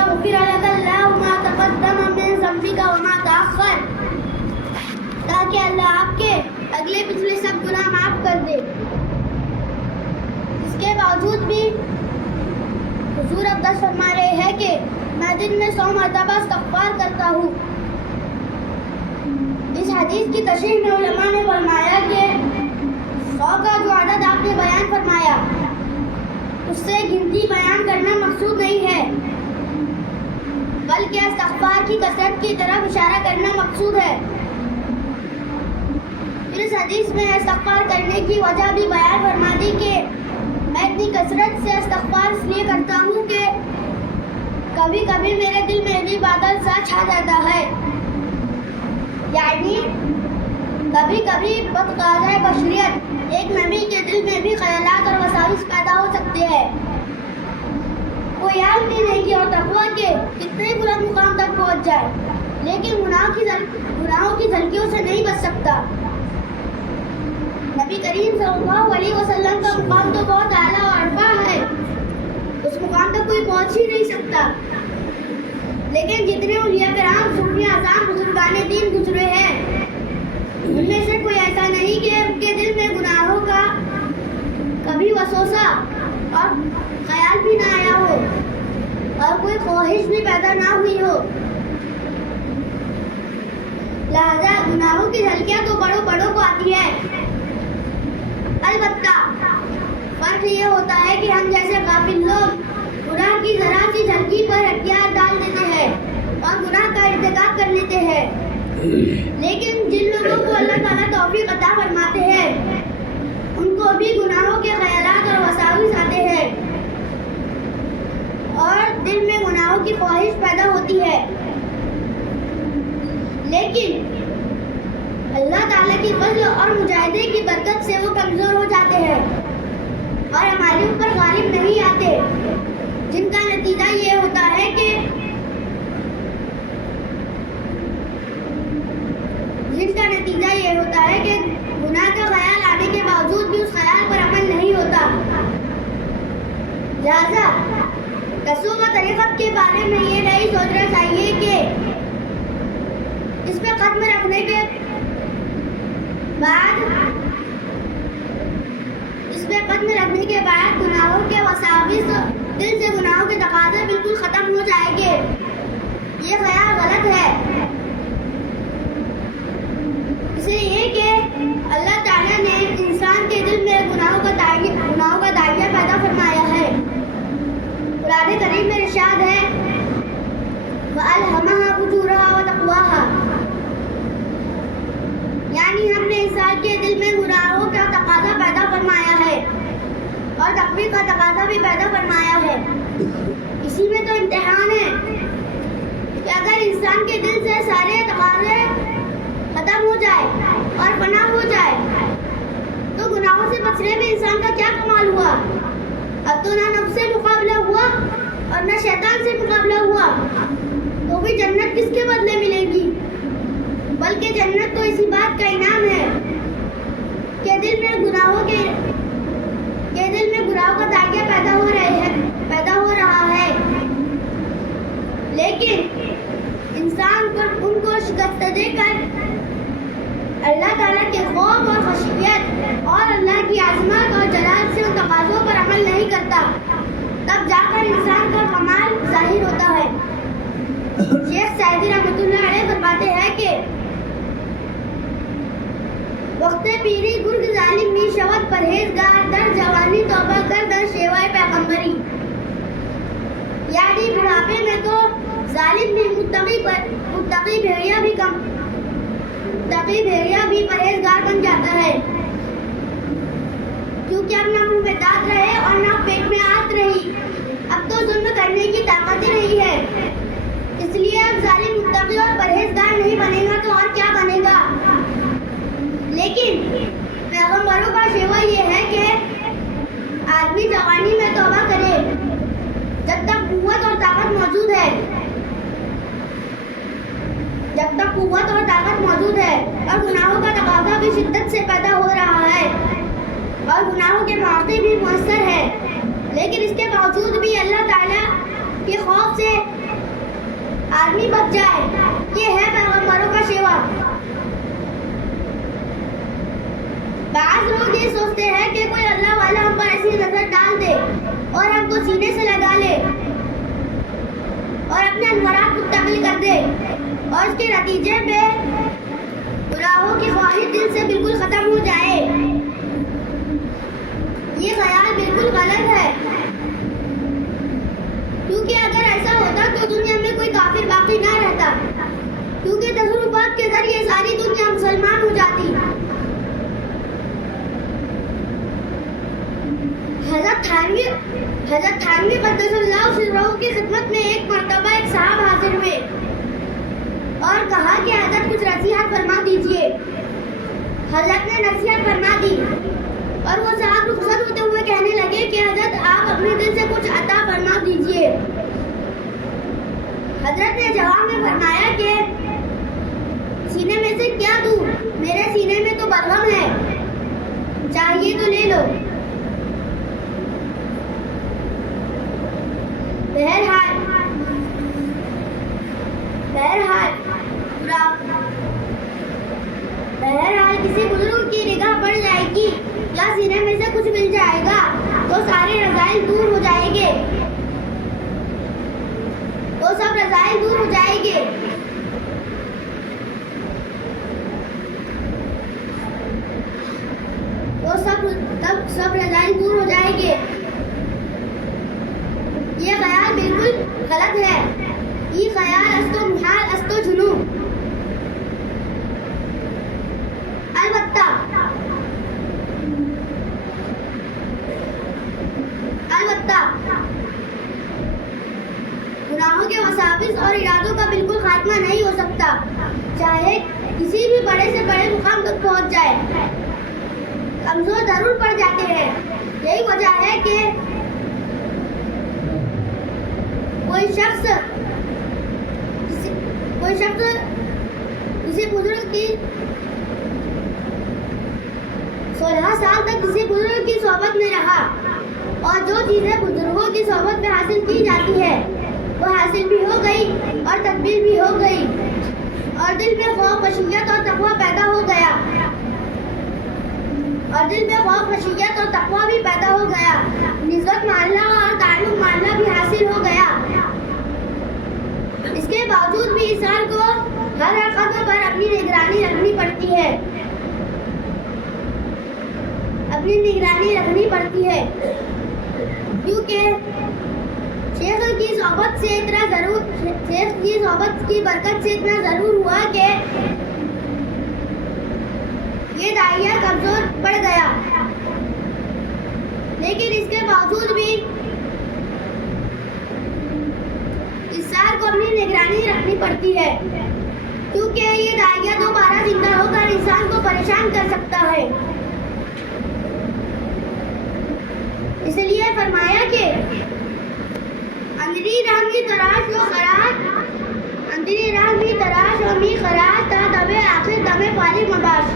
لِيَغْفِرَ لَكَ اللَّهُ مَا تَقَدَّمَ مِن ذَنبِكَ وَمَا تَأَخَّرَ، تاکہ اللہ آپ کے اگلے پچھلے سب گناہ معاف کر دے۔ اس کے باوجود بھی حضور اقدس فرما رہے ہیں کہ میں دن میں 100 مرتبہ استغفار کرتا ہوں۔ اس حدیث کی تشریح میں علماء نے فرمایا کہ 100 کا جو عدد آپ نے بیان فرمایا اس سے گنتی بیان کرنا مقصود نہیں ہے، بلکہ استغفار کی کثرت کی طرف اشارہ کرنا مقصود ہے۔ پھر اس حدیث میں استغفار کرنے کی وجہ بھی بیان فرما دی کہ میں اتنی کثرت سے استغفار اس لیے کرتا ہوں کہ کبھی کبھی میرے دل میں بھی بادل سا چھا جاتا ہے، یعنی کبھی کبھی بتقاضۂ بشریت ایک نبی کے دل میں بھی خیالات اور وساوس پیدا ہو سکتے ہیں۔ کوئی عالم بھی نہیں کہ اور تقویٰ کے کتنے بلند مقام تک پہنچ جائے لیکن گناہوں کی دھمکیوں سے نہیں بچ سکتا۔ نبی کریم صلی اللہ علیہ وسلم کا مقام تو بہت اعلیٰ اور عرفہ ہے، اس مقام تک کوئی پہنچ ہی نہیں سکتا، لیکن جتنے اولیاء کرام صوفیاء اعظام بزرگان دین گزرے ہیں ان میں سے کوئی ایسا نہیں کہ ان کے دل میں گناہوں کا کبھی وسوسہ اور خیال بھی نہ آیا ہو اور کوئی خواہش بھی پیدا نہ ہوئی ہو۔ لہذا گناہوں کی جھلکیاں تو بڑوں کو آتی ہے، البتہ فرق یہ ہوتا ہے کہ ہم جیسے غافل لوگ گناہ کی ذرا سی جھلکی پر ہتھیار ڈال دیتے ہیں اور گناہ کا ارتکاب کر لیتے ہیں، لیکن جن لوگوں کو اللہ تعالیٰ توفیق عطا فرماتے ہیں ان کو بھی گناہوں کے خیالات اور وساوس آتے ہیں اور دل میں گناہوں کی خواہش پیدا ہوتی ہے، لیکن اللہ تعالیٰ کی فضل اور مجاہدے کی برکت سے وہ کمزور ہو جاتے ہیں اور ہمارے اوپر غالب نہیں آتے، جن کا نتیجہ یہ ہوتا ہے کہ گناہ کا خیال آنے کے باوجود بھی اس خیال پر عمل نہیں ہوتا۔ لہذا رسوم و طریقت کے بارے میں یہ نہیں سوچنا چاہیے کہ اس پہ قدم رکھنے کے بعد گناہوں کے وساوس دل سے گناہوں کے تقاضے بالکل ختم ہو جائیں گے، یہ خیال غلط ہے۔ اس لیے کہ اللہ تعالیٰ نے انسان کے دل میں گناہوں کا داغیہ پیدا فرمایا ہے۔ قرآن کریم میں ارشاد ہے وَأَلْهَمَهَا فُجُورَهَا وَتَقْوَاهَا، یعنی ہم نے انسان کے دل میں گناہوں کا تقاضا پیدا فرمایا ہے اور تقوی کا تقاضا بھی پیدا فرمایا ہے۔ اسی میں تو امتحان ہے کہ اگر انسان کے دل سے سارے تقاضے ختم ہو جائے اور فنا ہو جائے تو گناہوں سے بچنے میں انسان کا کیا کمال ہوا؟ اب تو نہ نفس سے مقابلہ ہوا اور نہ شیطان سے مقابلہ ہوا، تو بھی جنت کس کے بدلے ملے گی؟ بلکہ جنت تو اسی بات کا انعام ہے کہ دل میں گناہوں کا داغیہ پیدا ہو رہا ہے، لیکن انسان ان کو شکست دے کر اللہ تعالیٰ کے خوف اور خشیت اور اللہ کی عظمت اور جلال سے ان تقاضوں پر عمل نہیں کرتا، تب جا کر انسان کا کمال ظاہر ہوتا ہے۔ شیخ سعدی رحمۃ اللہ علیہ فرماتے ہیں کہ وقت پیری گرگ ظالم می شود پرہیزگار، در جوانی توبہ کر در شیوائے پیغمبری، یعنی بڑھاپے میں تو ظالم بھی متقی بھیڑیا بھی پرہیزگار بن جاتا ہے، کیونکہ اب نہ منہ میں دانت رہے اور نہ پیٹ میں آنت رہی، اب تو ظلم کرنے کی طاقت ہی نہیں ہے، اس لیے اب ظالم متقی اور پرہیزگار نہیں بنے گا تو اور کیا بنے گا؟ لیکن پیغمبروں کا شیوا یہ ہے کہ آدمی جوانی میں توبہ کرے جب تک قوت اور طاقت موجود ہے، اور گناہوں کا تقاضا بھی شدت سے پیدا ہو رہا ہے اور گناہوں کے مواقع بھی مؤثر ہے، لیکن اس کے باوجود بھی اللہ تعالیٰ کے خوف سے آدمی بچ جائے. یہ ہے پیغمبروں کا شیوا. بعض لوگ یہ سوچتے ہیں کہ کوئی اللہ والا ہم پر ایسی نظر ڈال دے اور ہم کو سینے سے لگا لے اور اپنے انوارات منتقل کر دے اور اس کے نتیجے میں گناہوں کی خواہش دل سے بالکل ختم ہو جائے. یہ خیال بالکل غلط ہے، کیونکہ اگر ایسا ہوتا تو دنیا میں کوئی کافر باقی نہ رہتا، کیونکہ تصرفات کے ذریعے ساری دنیا مسلمان ہو جاتی. حضرت تھانوی قدس اللہ سرہ کی خدمت میں ایک مرتبہ ایک صاحب حاضر ہوئے اور کہا کہ حضرت کچھ نصیحت فرما دیجیے. حضرت نے نصیحت فرما دی اور وہ صاحب رخصت ہوتے ہوئے کہنے لگے کہ حضرت آپ اپنے دل سے کچھ عطا فرما دیجیے. حضرت نے جواب میں فرمایا کہ سینے میں سے کیا دوں، میرے سینے میں تو بلغم ہے، چاہیے تو لے لو. بہرحال کسی بزرگ کی نگاہ پڑ جائے گی یا سینے میں سے کچھ مل جائے گا تو سارے رذائل دور ہو جائیں گے، وہ سب رذائل دور ہو جائیں گے. سب رذائل دور ہو جائیں گے. یہ خیال بالکل غلط ہے. یہ خیال استو محال استو جنون. البتہ گناہوں کے وساوس اور ارادوں کا بالکل خاتمہ نہیں ہو سکتا، چاہے کسی بھی بڑے سے بڑے مقام تک پہنچ جائے. کمزور ضرور پڑ جاتے ہیں. یہی وجہ ہے کہ کوئی شخص کسی بزرگ کی 16 سال تک کسی بزرگ کی صحبت میں رہا اور جو چیزیں بزرگوں کی صحبت میں حاصل کی جاتی ہے وہ حاصل بھی ہو گئی اور تکمیل بھی ہو گئی اور دل میں خوف خشیت اور تقویٰ پیدا ہو گیا بھی پیدا ہو گیا. نسبت معلّہ اور تعلق معلّہ بھی حاصل ہو گیا. اس کے باوجود بھی انسان کو ہر قدم پر اپنی نگرانی رکھنی پڑتی ہے کیونکہ شیخ کی صحبت کی برکت سے اتنا ضرور ہوا کہ یہ داعیہ کمزور پڑ گیا، لیکن اس کے باوجود بھی انسان کو اپنی نگرانی رکھنی پڑتی ہے، کیونکہ یہ داعیہ دوبارہ زندہ ہو کر انسان کو پریشان کر سکتا ہے. اس لیے فرمایا کہ اندری راہ بھی تراش و می خراش تا دبے آخر دمے پالی مباش.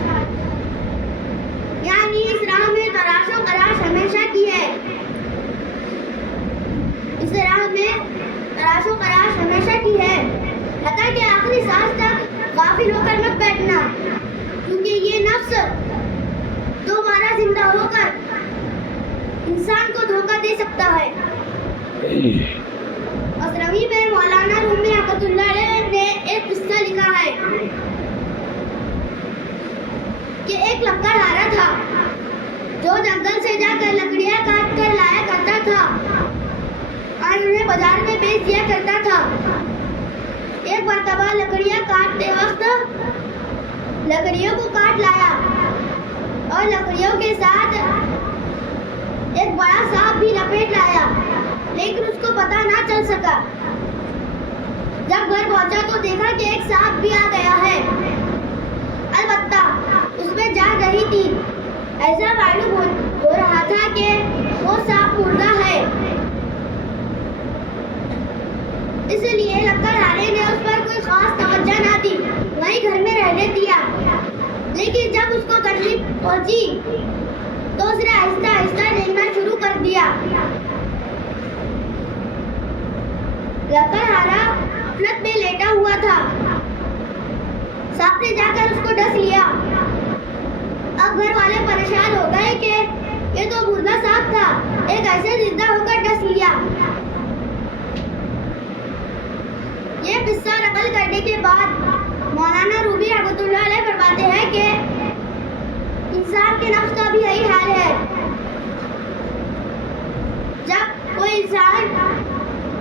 یعنی اس راہ میں تراش و خراش ہمیشہ کی ہے. حتیٰ کہ آخری سانس تک غافل ہو کر مت بیٹھنا، کیونکہ یہ نفس دوبارہ زندہ ہو کر انسان کو دھوکہ دے سکتا ہے. اسروی میں مولانا رومی رحمۃ اللہ علیہ نے ایک قصہ لکھا ہے کہ ایک لکڑہارا تھا جو جنگل سے جا کر لکڑیاں کاٹ کر لایا کرتا تھا اور انہیں بازار میں بیچ دیا کرتا تھا. ایک مرتبہ لکڑیاں کاٹتے وقت لکڑیوں کو کاٹ لایا اور لکڑیوں کے ساتھ ایک بڑا سانپ بھی لپیٹ لایا، لیکن اس کو پتہ نہ چل سکا. جب گھر پہنچا تو دیکھا کہ ایک سانپ بھی آ گیا ہے، البتہ اس میں جان رہی تھی. ایسا معلوم ہو رہا تھا کہ وہ سانپ مردہ ہے. اس لیے لکڑہارے نے اس پر کوئی خاص توجہ نہ دی، وہیں گھر میں رہنے دیا. لیکن جب اس کو تکلیف پہنچی تو اس نے آہستہ آہستہ دیکھنا شروع کر دیا. لکڑہارا غفلت میں لیٹا ہوا تھا. سانپ نے جا کر اس کو ڈس لیا. اب گھر والے پریشان ہو گئے کہ یہ تو مردہ سانپ تھا, ایک ایسے زندہ ہو کر ڈس لیا. یہ قصہ نقل کرنے کے بعد مولانا رومی رحمۃ اللہ علیہ فرماتے ہیں کہ انسان کے نفس کا بھی یہی حال ہے. جب کوئی انسان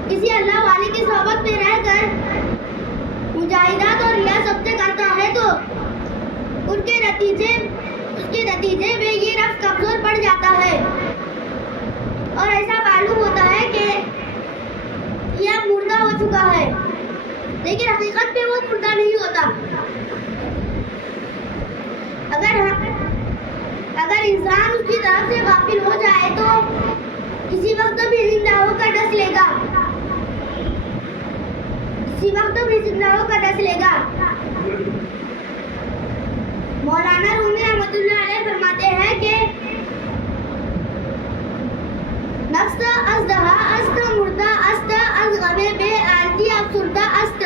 کسی اللہ والے کی صحبت میں رہ کر مجاہدات اور ریاضت کرتا ہے تو اس کے نتیجے میں یہ نفس کمزور پڑ جاتا ہے اور ایسا معلوم ہوتا ہے کہ یہ اب مردہ ہو چکا ہے, لیکن حقیقت میں وہ مردہ نہیں ہوتا. اگر انسان اس کی طرف سے غافل ہو جائے تو کسی وقت بھی زندہ ہو کر ڈس لے گا. مولانا رومی رحمۃ اللہ علیہ فرماتے ہیں کہ نفس از دہا است مردہ است از غمے بے آلتی افسردہ است.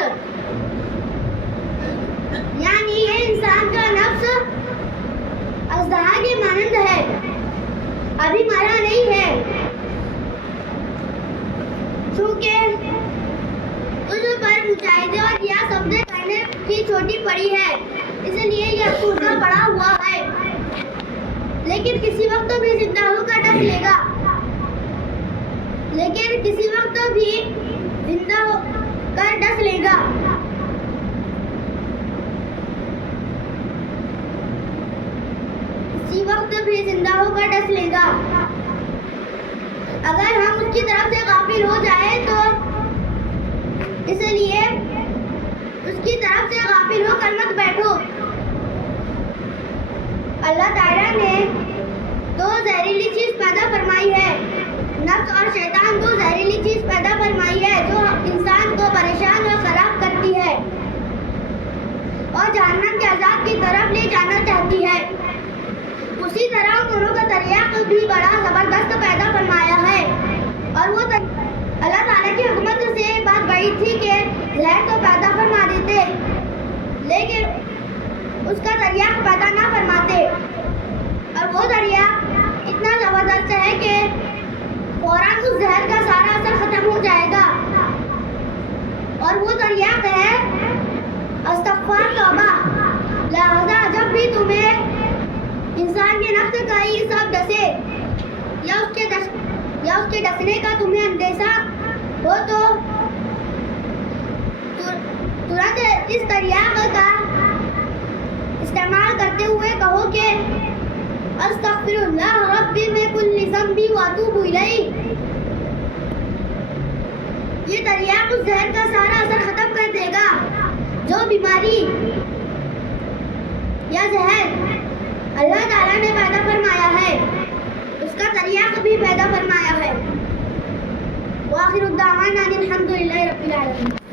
یعنی یہ انسان کا نفس ازدہا کے مانند ہے, ابھی مرا نہیں ہے. چونکہ تجھ پر مجاہدے اور کیا سبزے کرنے کی چھوٹی پڑی ہے, اس لیے یہ افسردہ پڑا ہوا ہے, لیکن کسی وقت بھی زندہ ہو کر ڈس لے گا. اگر ہم اس کی طرف سے غافل ہو جائیں تو اس لیے اس کی طرف سے غافل ہو کر مت بیٹھو. اللہ تعالیٰ نے دو زہریلی چیز پیدا فرمائی ہے, نفس اور شیطان دو زہریلی چیز پیدا فرمائی ہے جو انسان کو پریشان اور خراب کرتی ہے اور جہنم کے عذاب کی طرف لے جانا چاہتی ہے. اسی طرح دونوں کا تریاق بھی بڑا زبردست پیدا فرمایا ہے, اور وہ اللہ تعالیٰ کی حکمت سے بات بڑی تھی کہ زہر تو پیدا فرما دیتے لیکن اس کا تریاق پیدا نہ فرماتے, اور وہ تریاق اتنا زبردست ہے کہ فوراً اس زہر کا سارا اثر ختم ہو جائے گا, اور وہ تریاق ہے استغفار توبہ. لہذا جب بھی تمہیں انسان کے نفس کا ہی سب ڈسے یا اس کے ڈسنے کا تمہیں اندیشہ ہو تو ترنت اس تریاق کا استعمال کرتے ہوئے کہو کہ استغفر اللہ ربی من کل ذنب واتوب الیہ. یہ تریاق اس زہر کا سارا اثر ختم کر دے گا. جو بیماری یا زہر اللہ تعالیٰ نے پیدا فرمایا ہے اس کا تریاق بھی پیدا فرمایا ہے. وآخر الدعوانا الحمد للہ رب العالمین.